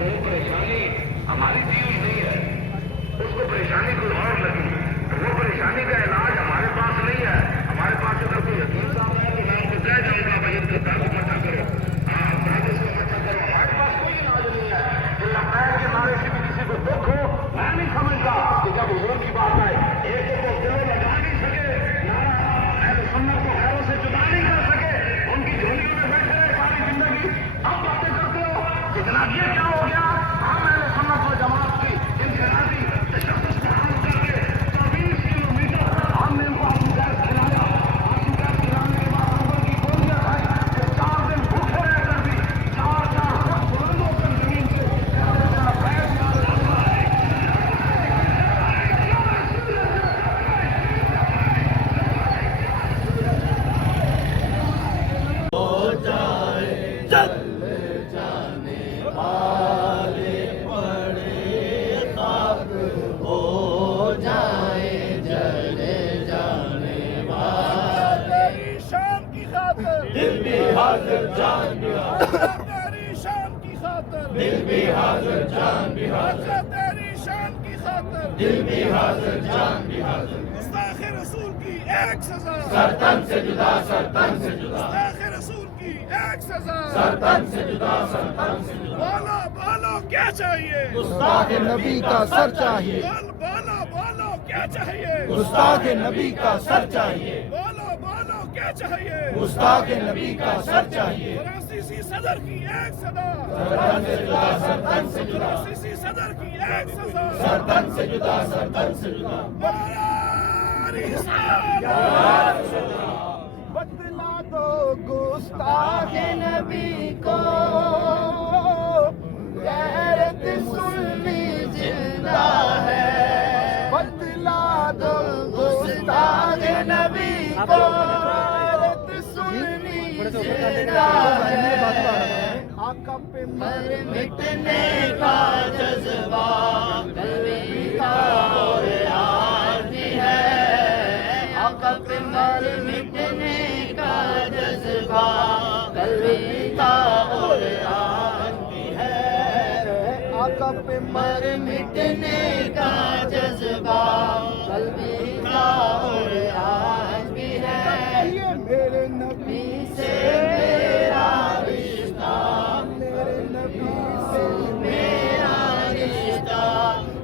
تو وہ پریشانی ہماری دی ہوئی نہیں ہے، اس کو پریشانی کوئی اور لگی، تو وہ پریشانی کا علاج ہمارے پاس نہیں ہے. ہمارے پاس اگر کوئی حکیم صاحب ہے تو میں ان کو کہہ جاؤں گا بھائی ان کے درد مٹا کرو، درد اس کو مٹا کرو. ہمارے پاس کوئی علاج نہیں ہے. اللہ خیر کے نعرے سے بھی کسی کو دکھ ہو، میں نہیں سمجھتا کہ جب حضور کی بات آئے ایک کو دلوں لگا نہیں سکے، نعرہ اہل سنت کو غیروں سے جدا نہیں کر سکے، ان کی جھولیوں میں بیٹھے رہے ساری زندگی. اب باتیں کرتے ہو کہ جناب یہ کیا ہو گیا؟ ہم اہل سنت و جماعت کی انفرادی تشخص فراہم کر کے 24 کلومیٹر ہم نے ان کو آسو گیس کھلایا. آسو گیس کھلانے کے بعد اندر کی گولیاں کھائی کہ 4 دن بھوکے رہ کر بھی 4 فٹ بلند ہو کر زمین سے دل بھی حاضر جان بھی حاضر، تیری شان کی خاطر دل بھی حاضر جان بھی حاضر، تیری شان کی خاطر دل بھی حاضر جان بھی حاضر. گستاخ رسول کی ایک سزا، سرتن سے جدا سرتن سے جدا. گستاخ رسول کی ایک سزا، سرتن سے جدا سرتن سے جدا. بولو بولو کیا چاہیے؟ گستاخ نبی کا سر چاہیے. بولو بولو کیا چاہیے؟ گستاخ نبی کا سر چاہیے. بولو بولو کیا چاہیے؟ گستاخ نبی کا سر چاہیے. فرانسیسی صدر کی ایک صدا، سرتن سے جدا سرتن سے جدا. فرانسیسی صدر کی ایک سزا، سرتن سے جدا سرتن سے جدا. بتلا دو گستاخ نبی کو، غیرت سنی زندہ ہے. بتلا دو گستاخ نبی کو، غیرت سنی زندہ ہے. آقا پہ مر مٹنے کا جذبہ کبھی تھا اور آج بھی ہے. آقا پہ مر مٹنے کا جذبہ کبھی تھا اور آج بھی ہے. آقا پہ مر مٹنے کا جذبہ کبھی تھا اور آج بھی ہے. یہ میرے نبی سے میرا رشتہ، میرے نبی سے میرا رشتہ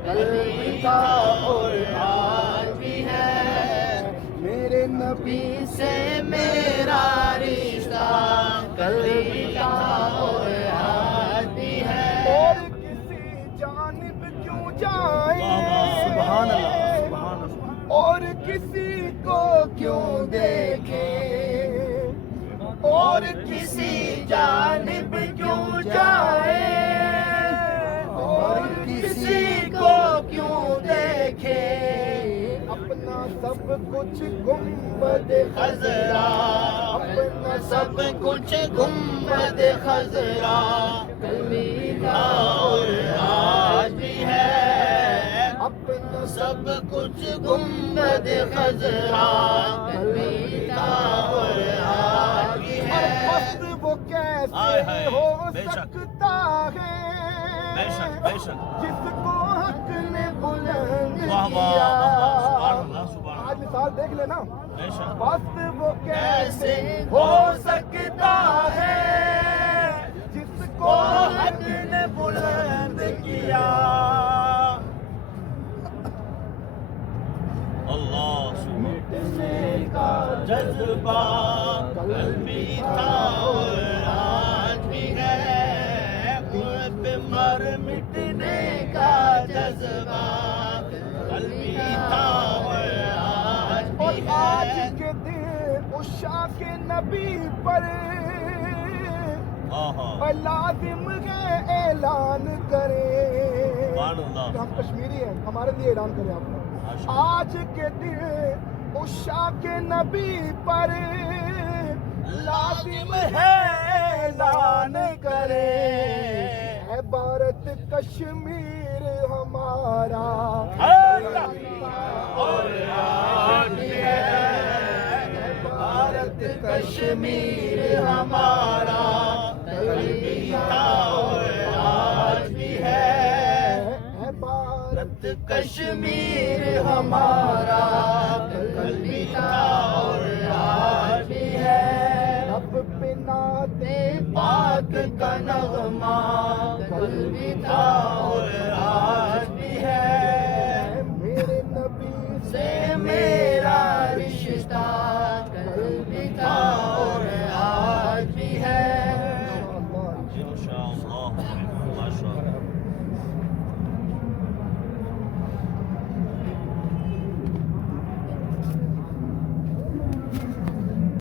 کبھی تھا اور آج بھی ہے. میرے نبی سے میرا رشتہ کبھی تھا اور آج بھی ہے. اور کسی جانب کیوں جائیں، سبحان اللہ سبحان اللہ. اور کسی کو کیوں دیکھیں، اور کسی جانب کیوں جائیں، اور کسی کو کیوں دیکھیں. اپنا سب کچھ گنبد خضرا، اپنا سب کچھ گنبد خضرا کبھی تھا اور آج بھی ہے. اپنا سب کچھ گنبد خضرا کبھی تھا اور آج بھی ہے. مست وہ کیسے ہو سکتا ہے جس کو حق نے بلند کیا. آج مثال دیکھ لینا. مست وہ کیسے ہو سکتا ہے جس کو حق نے بلند کیا. اللہ مٹنے کا جذبہ کل بھی تھا اور آج بھی ہے. پہ مر مٹنے کا جذبہ کل بھی تھا اور آج بھی ہے. آج کے دن عشاق نبی پر لازم ہے اعلان کریں. ہم کشمیری ہیں، ہمارے لیے اعلان کریں آپ. آج کے دن عشاق نبی پر لازم ہے اعلان کرے. ہے بھارت کشمیر ہمارا اور آج بھی ہے. بھارت کشمیر ہمارا کل بھی تھا اور آج بھی کشمیر ہمارا کل بھی تھا اور آج بھی ہے اب بنات پاک کا نغمہ کل بھی تھا اور آج بھی ہے میرے نبی سے میرا رشتہ کل بھی تھا اور آج بھی ہے